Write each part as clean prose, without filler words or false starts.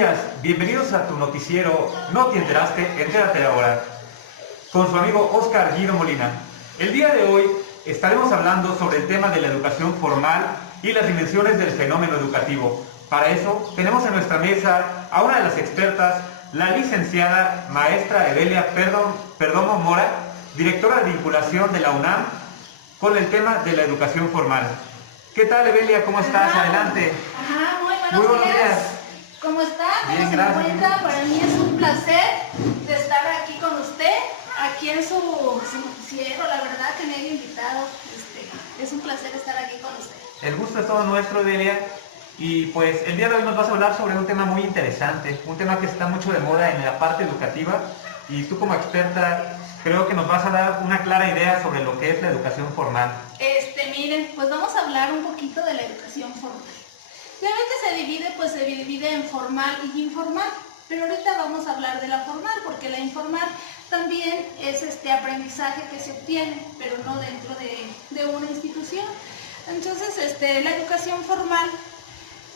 días, bienvenidos a tu noticiero No te enteraste, entérate ahora, con su amigo Oscar Guido Molina. El día de hoy estaremos hablando sobre el tema de la educación formal y las dimensiones del fenómeno educativo. Para eso tenemos en nuestra mesa a una de las expertas, la licenciada maestra Evelia Perdomo Mora, directora de vinculación de la UNAM, con el tema de la educación formal. ¿Qué tal, Evelia? ¿Cómo estás? Adelante. Muy buenos días. ¿Cómo está? Bien, ¿Cómo se gracias. encuentra? Para mí es un placer de estar aquí con usted, aquí en su noticiero. La verdad que me haya invitado. Es un placer estar aquí con usted. El gusto es todo nuestro, Evelia. Y pues el día de hoy nos vas a hablar sobre un tema muy interesante, un tema que está mucho de moda en la parte educativa, y tú como experta creo que nos vas a dar una clara idea sobre lo que es la educación formal. Miren, pues vamos a hablar un poquito de la educación formal. Obviamente se divide en formal y informal, pero ahorita vamos a hablar de la formal, porque la informal también es aprendizaje que se obtiene, pero no dentro de una institución. Entonces, la educación formal,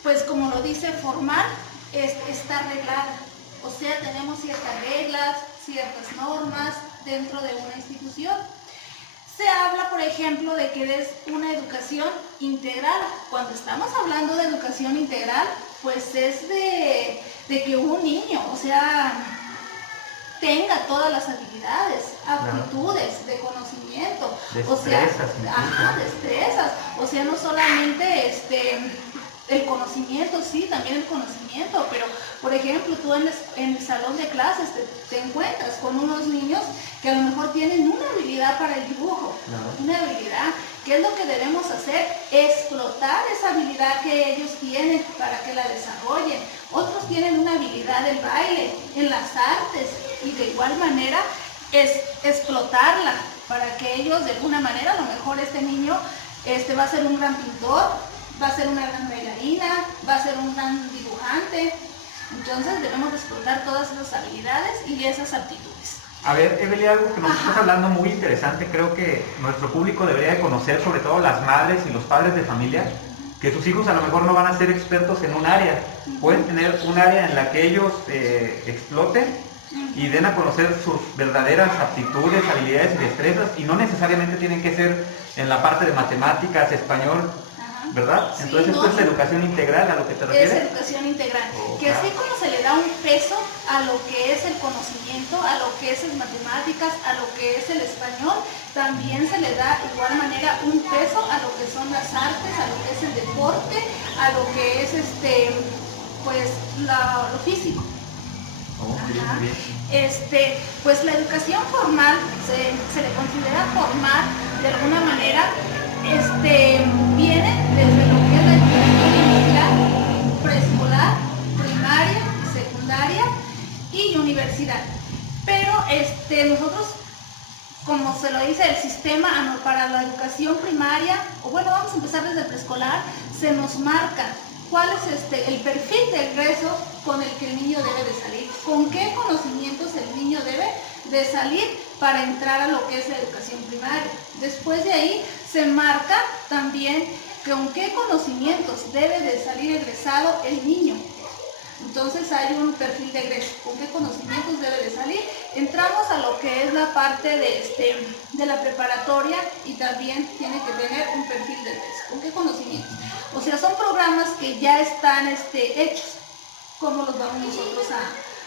pues como lo dice formal, está arreglada. O sea, tenemos ciertas reglas, ciertas normas dentro de una institución. Se habla, por ejemplo, de que es una educación integral. Cuando estamos hablando de educación integral, pues es de que un niño, o sea, tenga todas las habilidades, aptitudes de conocimiento, destrezas, o sea, no solamente el conocimiento, sí, también el conocimiento, pero por ejemplo, tú en el salón de clases te encuentras con unos niños que a lo mejor tienen una habilidad para el dibujo, una habilidad. ¿Qué es lo que debemos hacer? Explotar esa habilidad que ellos tienen para que la desarrollen. Otros tienen una habilidad del baile, en las artes, y de igual manera es explotarla para que ellos de alguna manera, a lo mejor este niño va a ser un gran pintor, va a ser una gran bailarina, va a ser un gran dibujante. Entonces debemos explotar todas esas habilidades y esas aptitudes. A ver, Evelia, algo que nos estás hablando muy interesante, creo que nuestro público debería de conocer, sobre todo las madres y los padres de familia, que sus hijos a lo mejor no van a ser expertos en un área, pueden tener un área en la que ellos exploten y den a conocer sus verdaderas aptitudes, habilidades y destrezas, y no necesariamente tienen que ser en la parte de matemáticas, español, ¿verdad? Sí, entonces esto es educación integral, ¿a lo que te refieres? Es educación integral, que así como se le da un peso a lo que es el conocimiento, a lo que es las matemáticas, a lo que es el español, también se le da de igual manera un peso a lo que son las artes, a lo que es el deporte, a lo que es lo físico. Pues la educación formal se le considera formal de alguna manera, viene desde lo que es la educación inicial, preescolar, primaria, secundaria y universidad. Pero nosotros, como se lo dice el sistema para la educación primaria, o bueno, vamos a empezar desde el preescolar, se nos marca cuál es el perfil de egreso con el que el niño debe de salir, con qué conocimientos el niño debe de salir para entrar a lo que es la educación primaria. Después de ahí se marca también con qué conocimientos debe de salir egresado el niño. Entonces hay un perfil de egreso, con qué conocimientos debe de salir. Entramos a lo que es la parte de la preparatoria y también tiene que tener un perfil de egreso, con qué conocimientos. O sea, son programas que ya están hechos, cómo los vamos nosotros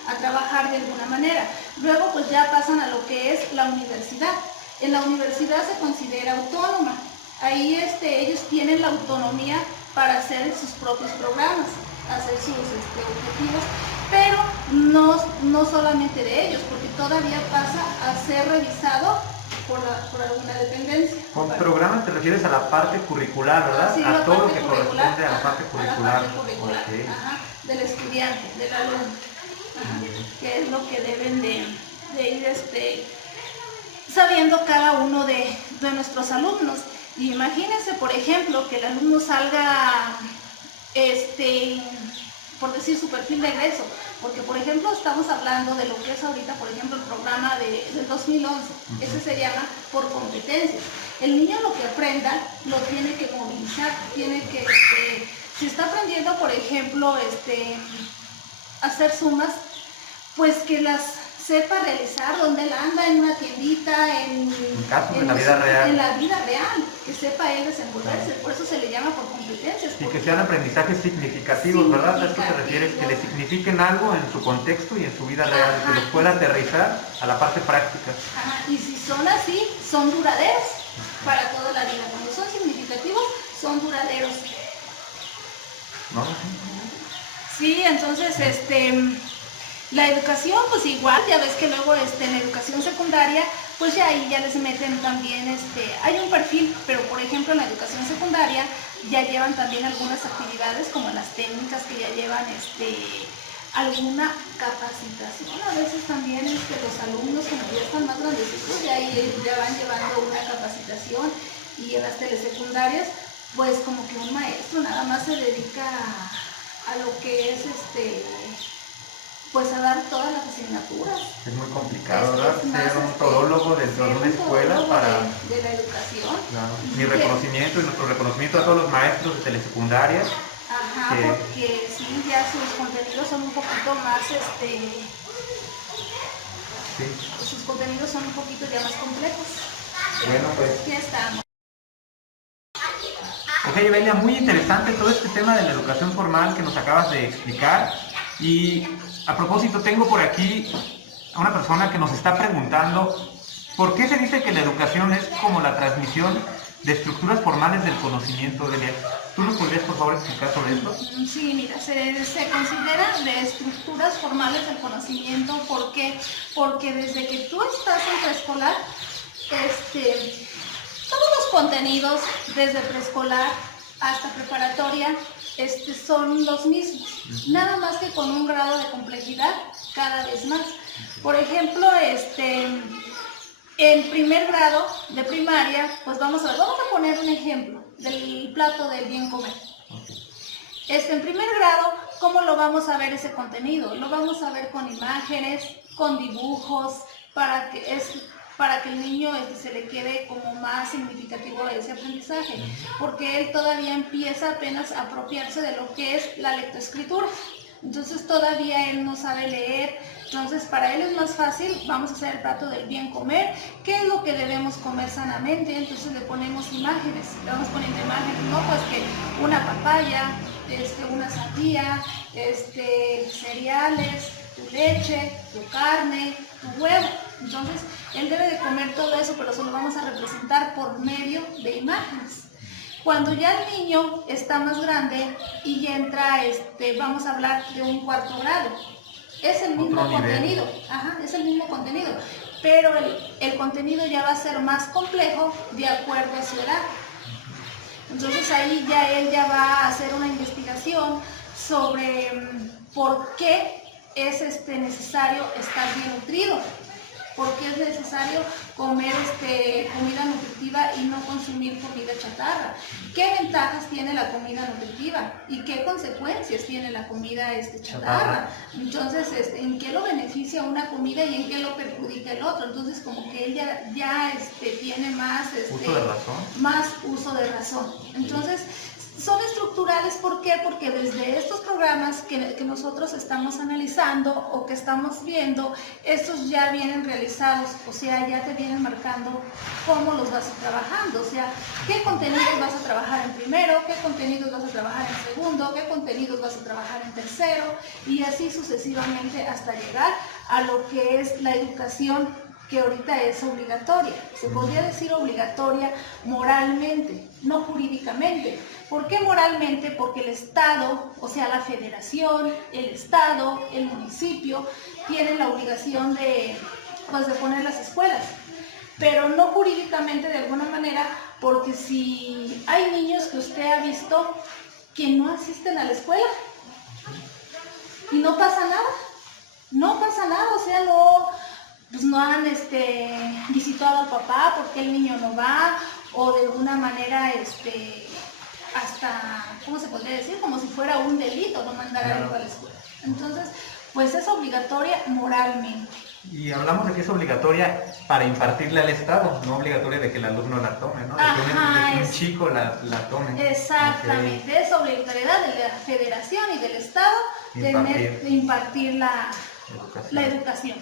a trabajar de alguna manera. Luego pues ya pasan a lo que es la universidad. En la universidad se considera autónoma. Ahí ellos tienen la autonomía para hacer sus propios programas, hacer sus objetivos, pero no solamente de ellos, porque todavía pasa a ser revisado por alguna dependencia. Con programas te refieres a la parte curricular, ¿verdad? Sí, a todo lo que curricular, corresponde a la parte curricular. A la parte curricular, del estudiante, del alumno, que es lo que deben de ir sabiendo cada uno de nuestros alumnos. Y imagínense, por ejemplo, que el alumno salga, por decir, su perfil de egreso, porque por ejemplo estamos hablando de lo que es ahorita, por ejemplo, el programa del 2011, ese se llama por competencias. El niño lo que aprenda lo tiene que movilizar, tiene que, si está aprendiendo, por ejemplo, hacer sumas, pues que las sepa realizar donde él anda, en una tiendita, en la vida real. En la vida real, que sepa él desenvolverse, por eso se le llama por competencias. Y que sean aprendizajes significativos, ¿verdad? ¿A esto te refieres? Que le signifiquen algo en su contexto y en su vida real, que los pueda aterrizar a la parte práctica. Ajá. Y si son así, son duraderos para toda la vida. Cuando son significativos, son duraderos. ¿No? Sí, entonces, la educación, pues igual, ya ves que luego en educación secundaria, pues ya ahí ya les meten también, hay un perfil, pero por ejemplo en la educación secundaria ya llevan también algunas actividades como las técnicas que ya llevan, alguna capacitación. A veces también los alumnos, como ya están más grandecitos, ya van llevando una capacitación, y en las telesecundarias, pues como que un maestro nada más se dedica a lo que es pues a dar todas las asignaturas. Es muy complicado, ¿verdad? Ser un todólogo dentro de una escuela para... De la educación. Claro. Mi reconocimiento y nuestro reconocimiento a todos los maestros de telesecundaria. Ajá, porque sí, ya sus contenidos son un poquito más, sí. Sus contenidos son un poquito ya más complejos. Bueno, pues... Ya estamos. Ok, Evelia, muy interesante todo este tema de la educación formal que nos acabas de explicar. Y a propósito, tengo por aquí a una persona que nos está preguntando ¿por qué se dice que la educación es como la transmisión de estructuras formales del conocimiento, Evelia? ¿Tú nos podrías, por favor, explicar sobre esto? Sí, mira, se considera de estructuras formales del conocimiento. ¿Por qué? Porque desde que tú estás en preescolar, todos los contenidos, desde preescolar hasta preparatoria, son los mismos, nada más que con un grado de complejidad cada vez más. Por ejemplo, en primer grado de primaria, pues vamos a poner un ejemplo del plato del bien comer. En primer grado, ¿cómo lo vamos a ver ese contenido? Lo vamos a ver con imágenes, con dibujos, para que el niño se le quede como más significativo ese aprendizaje, porque él todavía empieza apenas a apropiarse de lo que es la lectoescritura. Entonces todavía él no sabe leer, entonces para él es más fácil, vamos a hacer el plato del bien comer, ¿qué es lo que debemos comer sanamente? Entonces le ponemos imágenes, le vamos poniendo imágenes, ¿no? Pues que una papaya, una sandía, cereales, tu leche, tu carne, tu huevo. Entonces él debe de comer todo eso, pero se lo vamos a representar por medio de imágenes. Cuando ya el niño está más grande y ya entra, vamos a hablar de un cuarto grado, es el mismo contenido, es el mismo contenido, pero el contenido ya va a ser más complejo de acuerdo a su edad. Entonces ahí ya él ya va a hacer una investigación sobre por qué es necesario estar bien nutrido. ¿Por qué es necesario comer comida nutritiva y no consumir comida chatarra? ¿Qué ventajas tiene la comida nutritiva? ¿Y qué consecuencias tiene la comida chatarra? Entonces, ¿en qué lo beneficia una comida y en qué lo perjudica el otro? Entonces, como que él ya tiene más, ¿uso de razón? Más uso de razón. Entonces, son estructurales, ¿por qué? Porque desde estos programas que nosotros estamos analizando o que estamos viendo, estos ya vienen realizados, o sea, ya te vienen marcando cómo los vas trabajando, o sea, qué contenidos vas a trabajar en primero, qué contenidos vas a trabajar en segundo, qué contenidos vas a trabajar en tercero, y así sucesivamente hasta llegar a lo que es la educación que ahorita es obligatoria. Se podría decir obligatoria moralmente, no jurídicamente. ¿Por qué moralmente? Porque el Estado, o sea, la federación, el Estado, el municipio, tienen la obligación de poner las escuelas. Pero no jurídicamente de alguna manera, porque si hay niños que usted ha visto que no asisten a la escuela y no pasa nada, o sea, no han visitado al papá porque el niño no va, o de alguna manera hasta, ¿cómo se podría decir? Como si fuera un delito no mandar a alguien a la escuela. Entonces, pues es obligatoria moralmente. Y hablamos de que es obligatoria para impartirla al Estado, no obligatoria de que el alumno la tome, ¿no? De que un chico la tome. Exactamente, okay. Es obligatoriedad de la Federación y del Estado impartir la educación,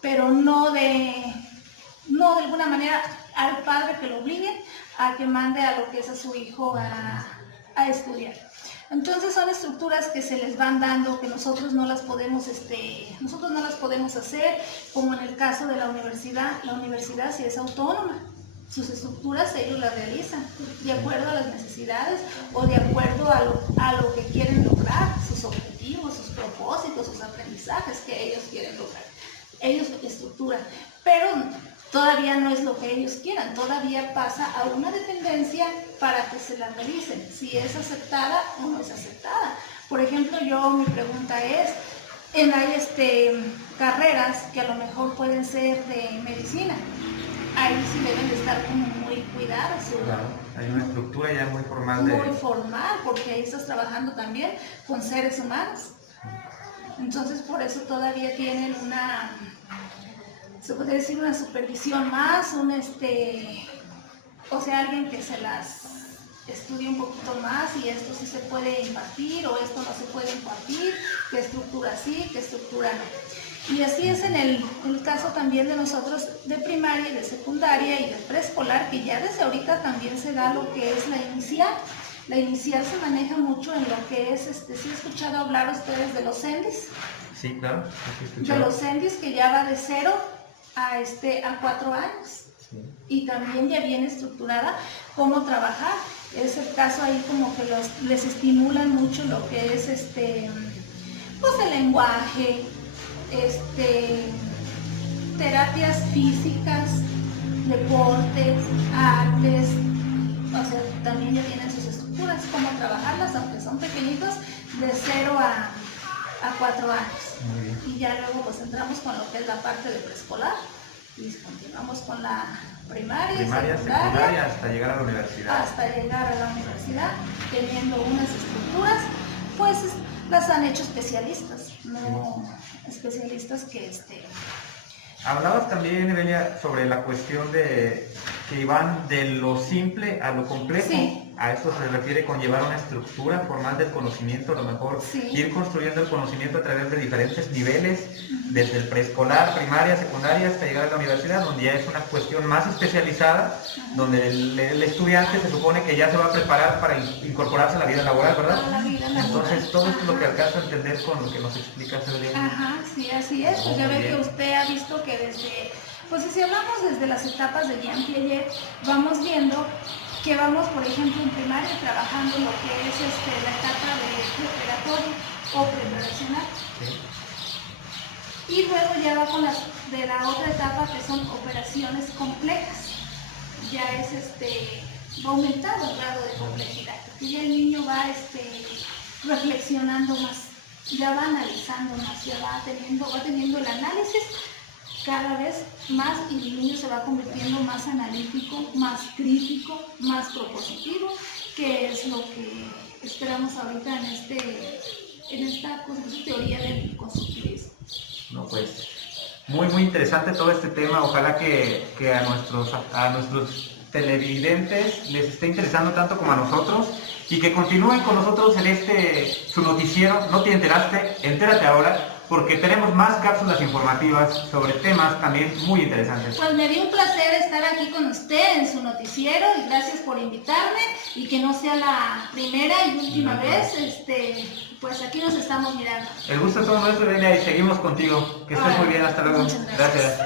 pero no de alguna manera al padre que lo obliguen a que mande a lo que es a su hijo a estudiar. Entonces son estructuras que se les van dando, que nosotros no las podemos hacer, como en el caso de la universidad sí es autónoma. Sus estructuras ellos las realizan de acuerdo a las necesidades o de acuerdo a lo que quieren lograr, sus objetivos, sus propósitos, sus aprendizajes que ellos quieren lograr. Ellos estructuran, pero todavía no es lo que ellos quieran, todavía pasa a una dependencia para que se la realicen, si es aceptada o no es aceptada. Por ejemplo, mi pregunta es, hay carreras que a lo mejor pueden ser de medicina, ahí sí deben de estar como muy cuidadas. Claro, hay una estructura ya muy formal. Muy formal, porque ahí estás trabajando también con seres humanos. Entonces, por eso todavía tienen se puede decir una supervisión más, alguien que se las estudie un poquito más y esto sí se puede impartir o esto no se puede impartir, qué estructura sí, qué estructura no. Y así es en el caso también de nosotros de primaria y de secundaria y de preescolar, que ya desde ahorita también se da lo que es la inicial. La inicial se maneja mucho en lo que es, ¿sí han escuchado hablar ustedes de los CENDIS? Sí, claro. De los CENDIS, que ya va de 0 a 4 años. Sí. Y también ya viene estructurada cómo trabajar. Es el caso ahí como que les estimulan mucho lo que es pues el lenguaje, terapias físicas, deportes, artes, o sea, también ya tienen sus estructuras, cómo trabajarlas, aunque son pequeñitos, de 0 a 4 años. Y ya luego pues entramos con lo que es la parte de preescolar y continuamos con la primaria, secundaria, hasta llegar a la universidad. Hasta llegar a la universidad, teniendo unas estructuras, pues las han hecho especialistas, no especialistas que Hablabas también, Evelia, sobre la cuestión de que van de lo simple a lo complejo. Sí. A esto se refiere con llevar una estructura formal del conocimiento, a lo mejor ir construyendo el conocimiento a través de diferentes niveles, desde el preescolar, primaria, secundaria, hasta llegar a la universidad, donde ya es una cuestión más especializada, donde el estudiante se supone que ya se va a preparar para incorporarse a la vida laboral, ¿verdad? A la vida laboral. Entonces, todo esto es lo que alcanza a entender con lo que nos explica Evelia. Ajá, sí, así es. Pues ya ve que usted ha visto que si hablamos desde las etapas de Jean Piaget, vamos viendo que vamos, por ejemplo, en primaria trabajando lo que es la etapa de preparatorio o preparacional. Sí. Y luego ya va con de la otra etapa que son operaciones complejas. Ya va aumentando el grado de complejidad, porque ya el niño va reflexionando más, ya va analizando más, ya va teniendo el análisis cada vez más y el niño se va convirtiendo más analítico, más crítico, más propositivo, que es lo que esperamos ahorita en esta teoría del constructivismo. No, pues muy interesante todo este tema. Ojalá que a nuestros televidentes les esté interesando tanto como a nosotros y que continúen con nosotros en su noticiero. No te enteraste, entérate ahora, porque tenemos más cápsulas informativas sobre temas también muy interesantes. Pues me dio un placer estar aquí con usted en su noticiero y gracias por invitarme y que no sea la primera y última vez, pues aquí nos estamos mirando. El gusto es todo nuestro, Evelia, y seguimos contigo. Que estés muy bien, hasta luego. Muchas gracias.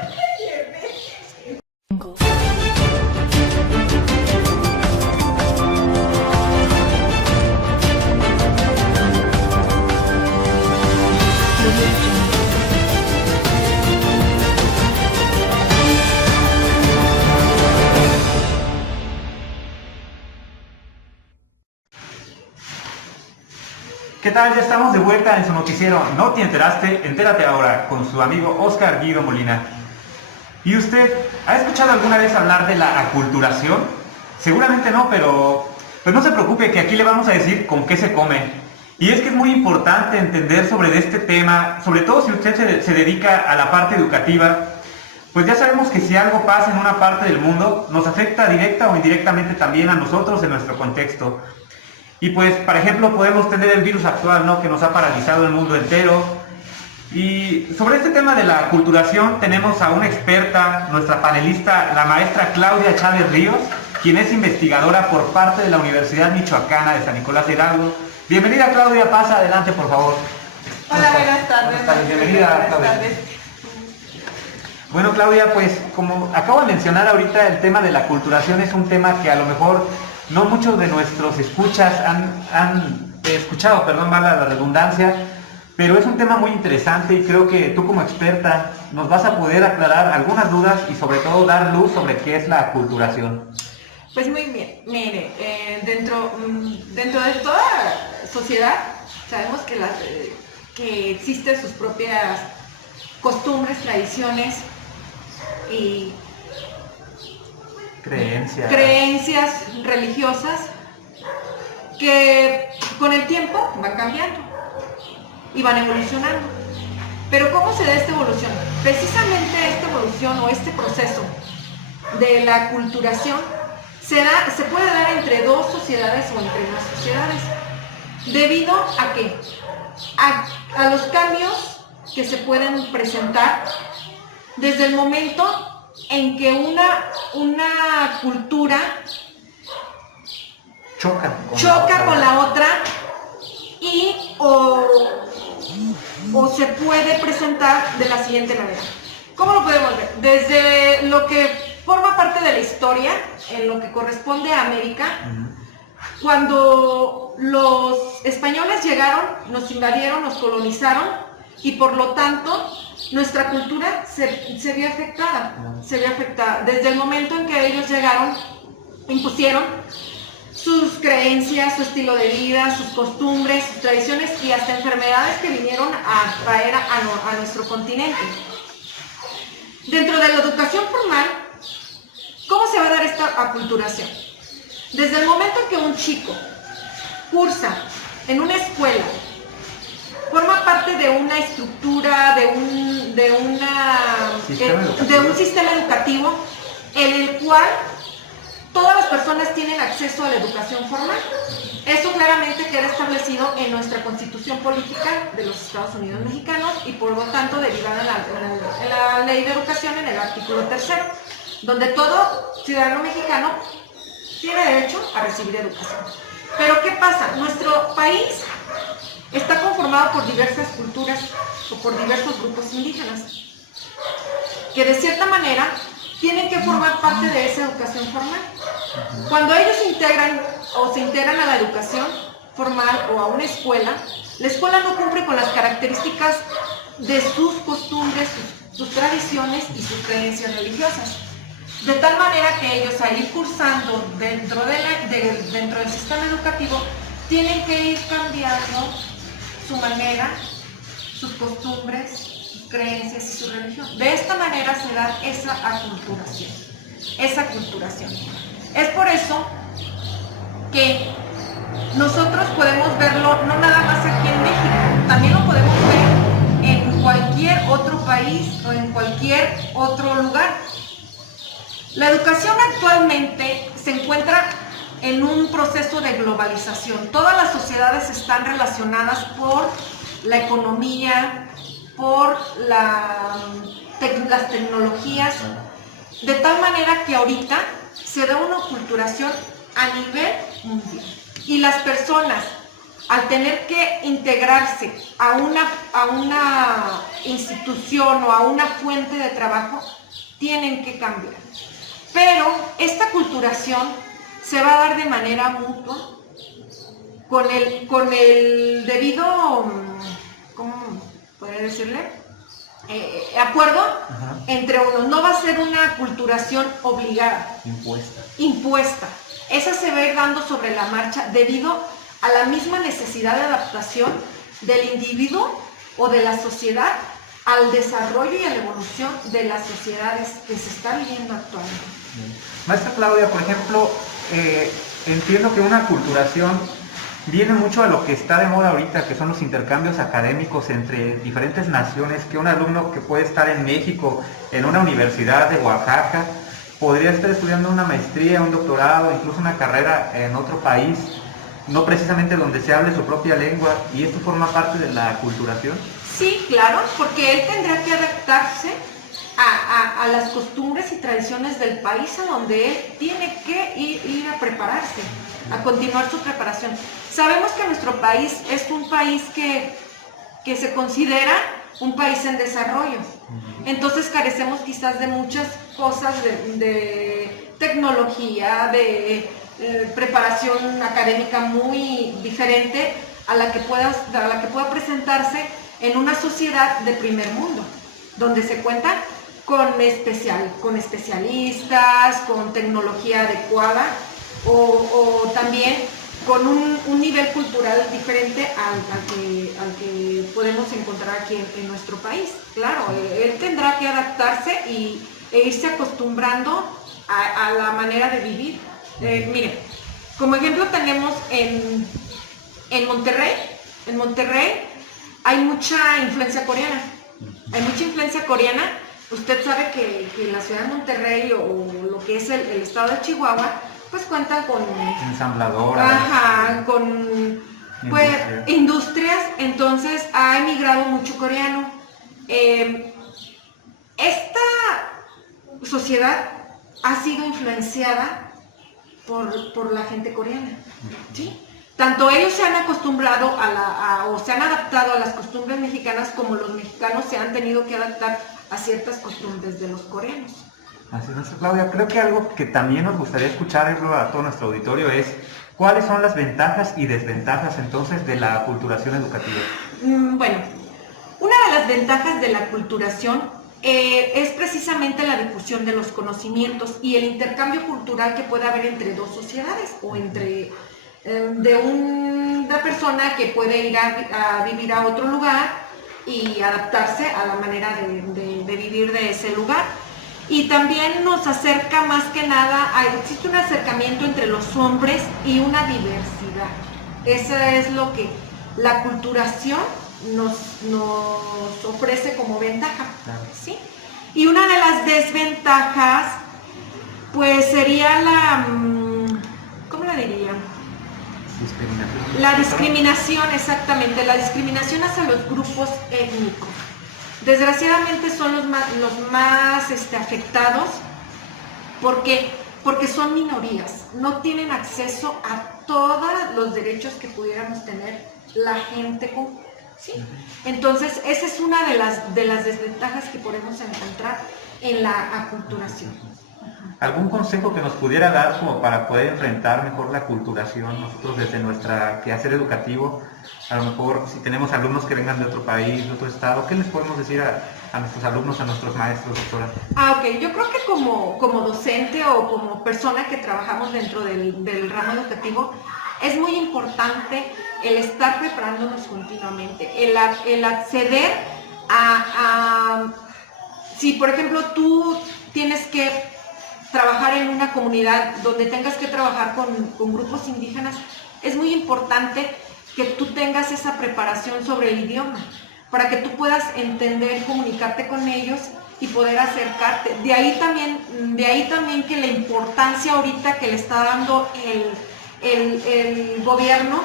¿Qué tal? Ya estamos de vuelta en su noticiero No te enteraste, entérate ahora, con su amigo Oscar Guido Molina. ¿Y usted ha escuchado alguna vez hablar de la aculturación? Seguramente no, pero no se preocupe, que aquí le vamos a decir con qué se come. Y es que es muy importante entender sobre este tema, sobre todo si usted se dedica a la parte educativa, pues ya sabemos que si algo pasa en una parte del mundo, nos afecta directa o indirectamente también a nosotros en nuestro contexto. Y pues, por ejemplo, podemos tener el virus actual, ¿no?, que nos ha paralizado el mundo entero. Y sobre este tema de la aculturación tenemos a una experta, nuestra panelista, la maestra Claudia Chávez Ríos, quien es investigadora por parte de la Universidad Michoacana de San Nicolás de Hidalgo. Bienvenida, Claudia, pasa adelante, por favor. Hola, buenas tardes. Buenas tardes. Bienvenida, Claudia. Bueno, Claudia, pues como acabo de mencionar ahorita, el tema de la aculturación es un tema que a lo mejor no muchos de nuestros escuchas han escuchado, perdón, mala la redundancia, pero es un tema muy interesante y creo que tú como experta nos vas a poder aclarar algunas dudas y sobre todo dar luz sobre qué es la aculturación. Pues muy bien, mire, dentro de toda sociedad sabemos que existen sus propias costumbres, tradiciones y creencias religiosas que con el tiempo van cambiando y van evolucionando. Pero ¿cómo se da esta evolución? Precisamente esta evolución o este proceso de la aculturación se puede dar entre dos sociedades o entre más sociedades. ¿Debido a qué? A los cambios que se pueden presentar desde el momento en que una cultura choca con la otra y o se puede presentar de la siguiente manera. ¿Cómo lo podemos ver? Desde lo que forma parte de la historia, en lo que corresponde a América, cuando los españoles llegaron, nos invadieron, nos colonizaron y por lo tanto nuestra cultura se vio afectada. Desde el momento en que ellos llegaron, impusieron sus creencias, su estilo de vida, sus costumbres, sus tradiciones y hasta enfermedades que vinieron a traer a nuestro continente. Dentro de la educación formal, ¿cómo se va a dar esta aculturación? Desde el momento en que un chico cursa en una escuela, forma parte de una estructura, de un sistema educativo en el cual todas las personas tienen acceso a la educación formal. Eso claramente queda establecido en nuestra Constitución Política de los Estados Unidos Mexicanos y por lo tanto derivada en la Ley de Educación en el artículo 3º, donde todo ciudadano mexicano tiene derecho a recibir educación. Pero ¿qué pasa? Nuestro país está conformado por diversas culturas o por diversos grupos indígenas que de cierta manera tienen que formar parte de esa educación formal. Cuando ellos se integran a la educación formal o a una escuela, la escuela no cumple con las características de sus costumbres, sus tradiciones y sus creencias religiosas. De tal manera que ellos al ir cursando dentro del sistema educativo tienen que ir cambiando su manera, sus costumbres, sus creencias y su religión. De esta manera se da esa aculturación. Es por eso que nosotros podemos verlo no nada más aquí en México, también lo podemos ver en cualquier otro país o en cualquier otro lugar. La educación actualmente se encuentra en un proceso de globalización. Todas las sociedades están relacionadas por la economía, por las tecnologías, de tal manera que ahorita se da una aculturación a nivel mundial. Y las personas, al tener que integrarse a una institución o a una fuente de trabajo, tienen que cambiar. Pero esta aculturación se va a dar de manera mutua, con el debido, ¿cómo podría decirle? Acuerdo entre unos. No va a ser una aculturación obligada. Impuesta. Esa se va a ir dando sobre la marcha debido a la misma necesidad de adaptación del individuo o de la sociedad al desarrollo y a la evolución de las sociedades que se están viviendo actualmente. Maestra Claudia, por ejemplo, entiendo que una aculturación viene mucho a lo que está de moda ahorita, que son los intercambios académicos entre diferentes naciones, que un alumno que puede estar en México, en una universidad de Oaxaca, podría estar estudiando una maestría, un doctorado, incluso una carrera en otro país, no precisamente donde se hable su propia lengua, y esto forma parte de la aculturación. Sí, claro, porque él tendrá que adaptarse a las costumbres y tradiciones del país a donde él tiene que ir a prepararse, a continuar su preparación. Sabemos que nuestro país es un país que se considera un país en desarrollo, entonces carecemos quizás de muchas cosas de tecnología, de preparación académica muy diferente a la que pueda presentarse en una sociedad de primer mundo, donde se cuenta con especialistas, con tecnología adecuada o también con un nivel cultural diferente al que podemos encontrar aquí en nuestro país. Claro, él tendrá que adaptarse e irse acostumbrando a la manera de vivir. Miren, como ejemplo tenemos en Monterrey. En Monterrey hay mucha influencia coreana. Hay mucha influencia coreana. Usted sabe que la ciudad de Monterrey o lo que es el estado de Chihuahua, pues cuentan con ensambladoras, con pues, industrias, entonces ha emigrado mucho coreano. Esta sociedad ha sido influenciada por la gente coreana, ¿sí? Tanto ellos se han acostumbrado o se han adaptado a las costumbres mexicanas, como los mexicanos se han tenido que adaptar a ciertas costumbres de los coreanos. Así es, Claudia. Creo que algo que también nos gustaría escucharlo a todo nuestro auditorio es ¿cuáles son las ventajas y desventajas entonces de la aculturación educativa? Bueno, una de las ventajas de la aculturación es precisamente la difusión de los conocimientos y el intercambio cultural que puede haber entre dos sociedades o entre de una persona que puede ir a vivir a otro lugar y adaptarse a la manera de vivir de ese lugar. Y también nos acerca más que nada, existe un acercamiento entre los hombres y una diversidad. Eso es lo que la aculturación nos ofrece como ventaja, ¿sí? Y una de las desventajas, pues sería ¿cómo la diría? Discriminación. La discriminación, exactamente, la discriminación hacia los grupos étnicos. Desgraciadamente son los más afectados porque son minorías, no tienen acceso a todos los derechos que pudiéramos tener la gente común, ¿sí? Entonces, esa es una de las desventajas que podemos encontrar en la aculturación. ¿Algún consejo que nos pudiera dar como para poder enfrentar mejor la aculturación nosotros desde nuestra quehacer educativo? A lo mejor si tenemos alumnos que vengan de otro país, de otro estado, ¿qué les podemos decir a nuestros alumnos, a nuestros maestros, doctora? Ok, yo creo que como docente o como persona que trabajamos dentro del ramo educativo, es muy importante el estar preparándonos continuamente, el acceder si por ejemplo tú tienes que trabajar en una comunidad donde tengas que trabajar con grupos indígenas, es muy importante que tú tengas esa preparación sobre el idioma, para que tú puedas entender, comunicarte con ellos y poder acercarte. De ahí también que la importancia ahorita que le está dando el gobierno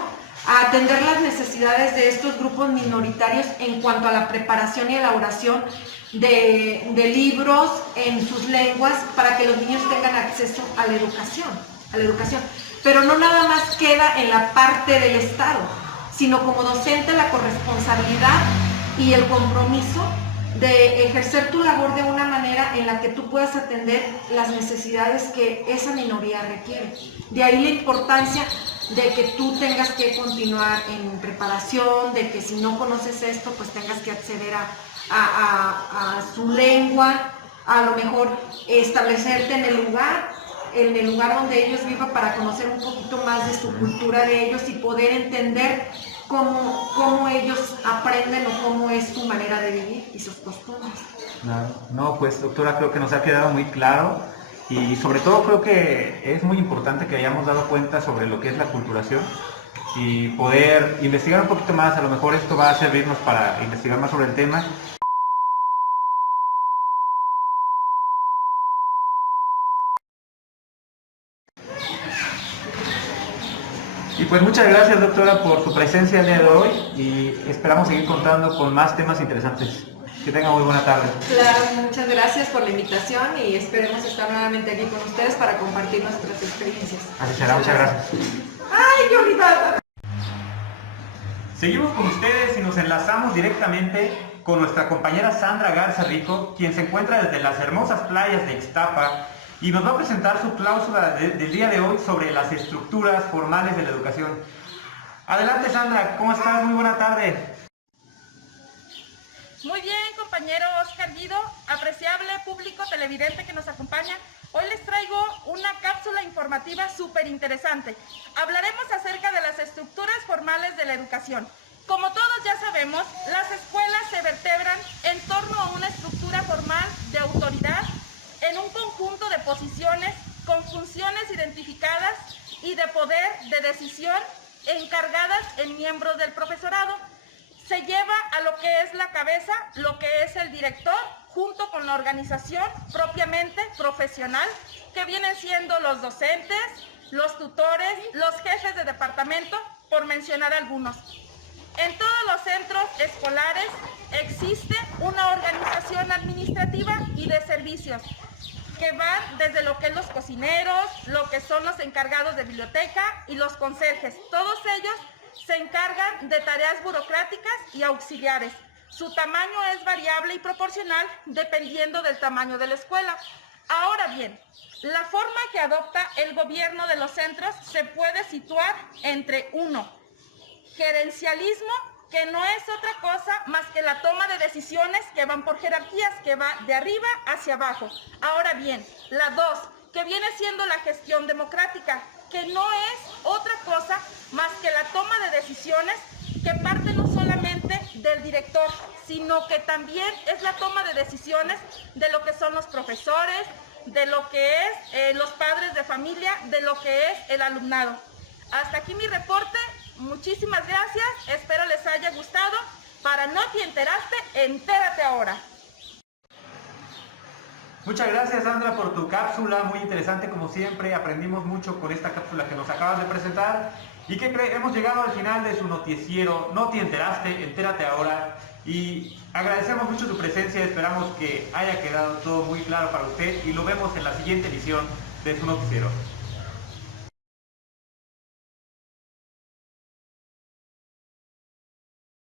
a atender las necesidades de estos grupos minoritarios en cuanto a la preparación y elaboración de libros en sus lenguas para que los niños tengan acceso a la educación. Pero no nada más queda en la parte del Estado, sino como docente la corresponsabilidad y el compromiso de ejercer tu labor de una manera en la que tú puedas atender las necesidades que esa minoría requiere. De ahí la importancia de que tú tengas que continuar en preparación, de que si no conoces esto, pues tengas que acceder a su lengua, a lo mejor establecerte en el lugar donde ellos vivan para conocer un poquito más de su cultura de ellos y poder entender cómo ellos aprenden o cómo es su manera de vivir y sus costumbres. No, pues doctora, creo que nos ha quedado muy claro y sobre todo creo que es muy importante que hayamos dado cuenta sobre lo que es la aculturación y poder investigar un poquito más. A lo mejor esto va a servirnos para investigar más sobre el tema. Y pues muchas gracias, doctora, por su presencia el día de hoy y esperamos seguir contando con más temas interesantes. Que tengan muy buena tarde. Claro, muchas gracias por la invitación y esperemos estar nuevamente aquí con ustedes para compartir nuestras experiencias. Así será, muchas gracias. ¡Ay, qué olvidada! Seguimos con ustedes y nos enlazamos directamente con nuestra compañera Sandra Garza Rico, quien se encuentra desde las hermosas playas de Ixtapa y nos va a presentar su cláusula del día de hoy sobre las estructuras formales de la educación. Adelante, Sandra, ¿cómo estás? Muy buena tarde. Muy bien, compañero Oscar Guido, apreciable público televidente que nos acompaña. Hoy les traigo una cápsula informativa súper interesante. Hablaremos acerca de las estructuras formales de la educación. Como todos ya sabemos, las escuelas se vertebran en torno a una estructura formal de autoridad en un conjunto de posiciones con funciones identificadas y de poder de decisión encargadas en miembros del profesorado. Se lleva a lo que es la cabeza, lo que es el director, junto con la organización propiamente profesional, que vienen siendo los docentes, los tutores, los jefes de departamento, por mencionar algunos. En todos los centros escolares existe una organización administrativa y de servicios, que van desde lo que es los cocineros, lo que son los encargados de biblioteca y los conserjes. Todos ellos se encargan de tareas burocráticas y auxiliares. Su tamaño es variable y proporcional dependiendo del tamaño de la escuela. Ahora bien, la forma que adopta el gobierno de los centros se puede situar entre 1. Gerencialismo, que no es otra cosa más que la toma de decisiones que van por jerarquías, que va de arriba hacia abajo. Ahora bien, la 2, que viene siendo la gestión democrática, que no es otra cosa más que la toma de decisiones que parte no solamente del director, sino que también es la toma de decisiones de lo que son los profesores, de lo que es los padres de familia, de lo que es el alumnado. Hasta aquí mi reporte, muchísimas gracias, espero les haya gustado. Para no te enteraste, entérate ahora. Muchas gracias, Sandra, por tu cápsula, muy interesante como siempre. Aprendimos mucho con esta cápsula que nos acabas de presentar. ¿Y qué crees? Hemos llegado al final de su noticiero. No te enteraste, entérate ahora. Y agradecemos mucho tu presencia, esperamos que haya quedado todo muy claro para usted y lo vemos en la siguiente edición de su noticiero.